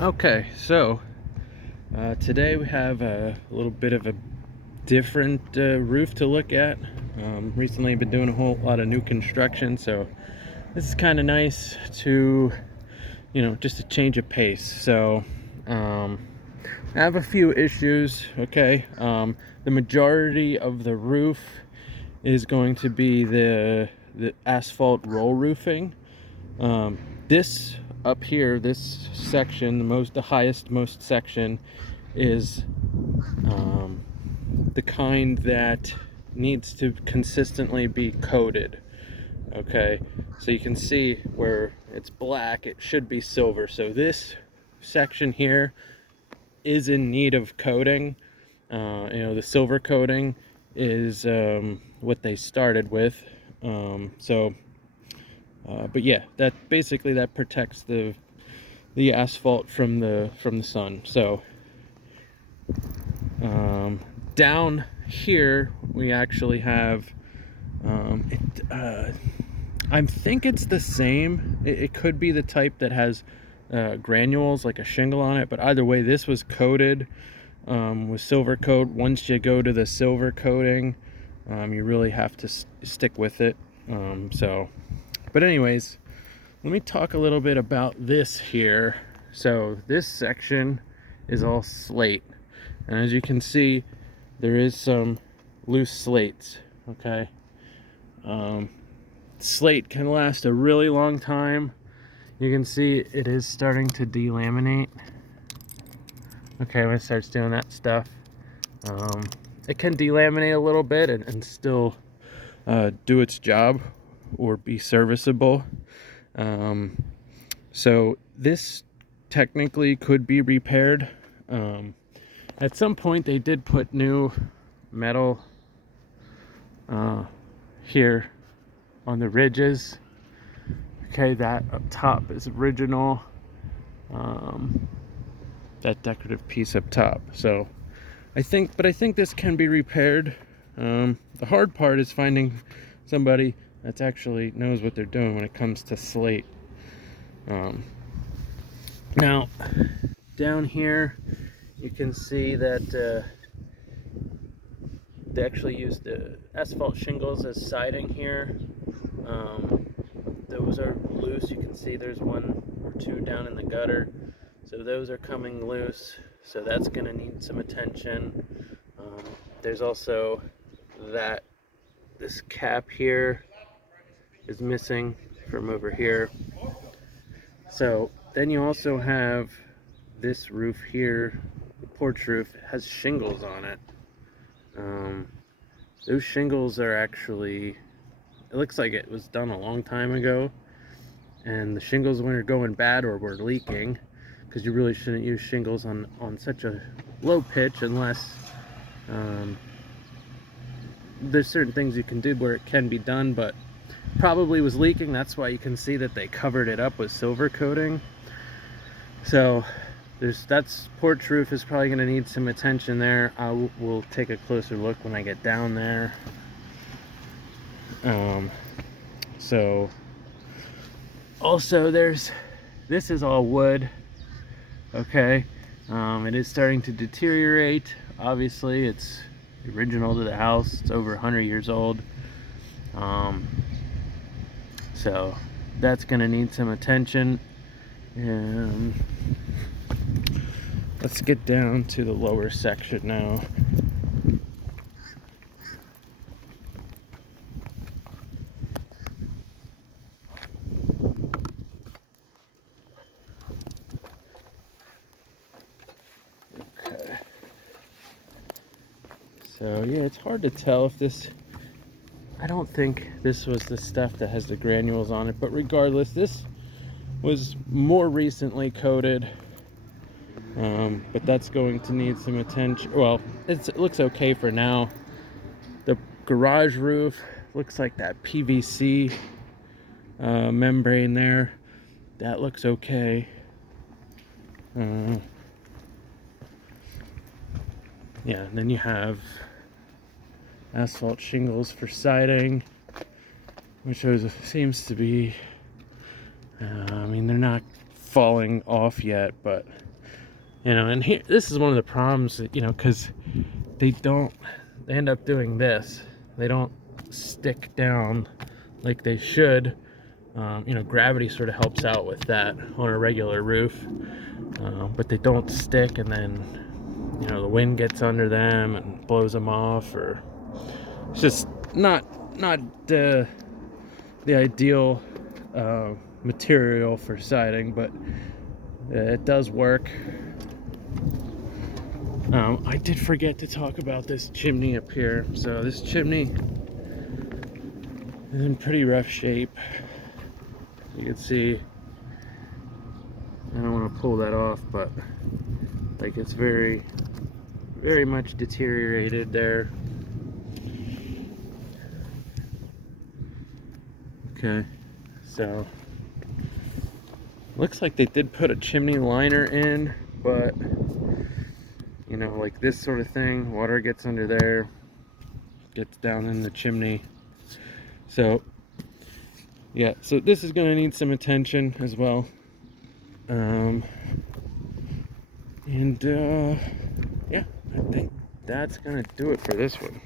Okay, so today we have a little bit of a different roof to look at. Recently I've been doing a whole lot of new construction, so this is kind of nice to, just a change of pace. So I have a few issues, okay? The majority of the roof is going to be the asphalt roll roofing. This up here, this section, the highest most section is the kind that needs to consistently be coated. Okay, so you can see where it's black, it should be silver. So this section here is in need of coating. The silver coating is what they started with. But yeah, that protects the asphalt from the sun. So down here we actually have I think it's the same. It could be the type that has granules like a shingle on it, but either way, this was coated with silver coat. Once you go to the silver coating, you really have to stick with it. But anyways, let me talk a little bit about this here. So this section is all slate, and as you can see, there is some loose slates. Okay, slate can last a really long time. You can see it is starting to delaminate. Okay, when it starts doing that stuff, it can delaminate a little bit and still do its job or be serviceable. So this technically could be repaired. At some point they did put new metal here on the ridges. Okay, that up top is original. That decorative piece up top. So I think this can be repaired. The hard part is finding somebody that actually knows what they're doing when it comes to slate. Now down here you can see that they actually used the asphalt shingles as siding here. Those are loose. You can see there's one or two down in the gutter, so those are coming loose, so that's going to need some attention. There's also this cap here is missing from over here. So then you also have this roof here. The porch roof has shingles on it. Those shingles are actually, it looks like it was done a long time ago, and the shingles were going bad or were leaking, because you really shouldn't use shingles on such a low pitch unless there's certain things you can do where it can be done, but probably was leaking. That's why you can see that they covered it up with silver coating. So that's porch roof is probably going to need some attention there. We'll take a closer look when I get down there. So also this is all wood. Okay, it is starting to deteriorate. Obviously it's original to the house. It's over 100 years old. So that's going to need some attention. And let's get down to the lower section now. Okay. So yeah, it's hard to tell if this, I don't think this was the stuff that has the granules on it, but regardless, this was more recently coated. But that's going to need some attention. Well, it looks okay for now. The garage roof looks like that PVC membrane there. That looks okay. Yeah, and then you have asphalt shingles for siding, which seems to be, I mean, they're not falling off yet, but You know, and here, this is one of the problems, you know, because they end up doing this. They don't stick down like they should. You know, gravity sort of helps out with that on a regular roof, but they don't stick, and then, you know, the wind gets under them and blows them off, or it's just not the ideal material for siding, but it does work. I did forget to talk about this chimney up here. So this chimney is in pretty rough shape. You can see, I don't want to pull that off, but like it's very much deteriorated there. Okay, so looks like they did put a chimney liner in, but you know, like this sort of thing, water gets under there, gets down in the chimney. So yeah, so this is gonna need some attention as well. Yeah, I think that's gonna do it for this one.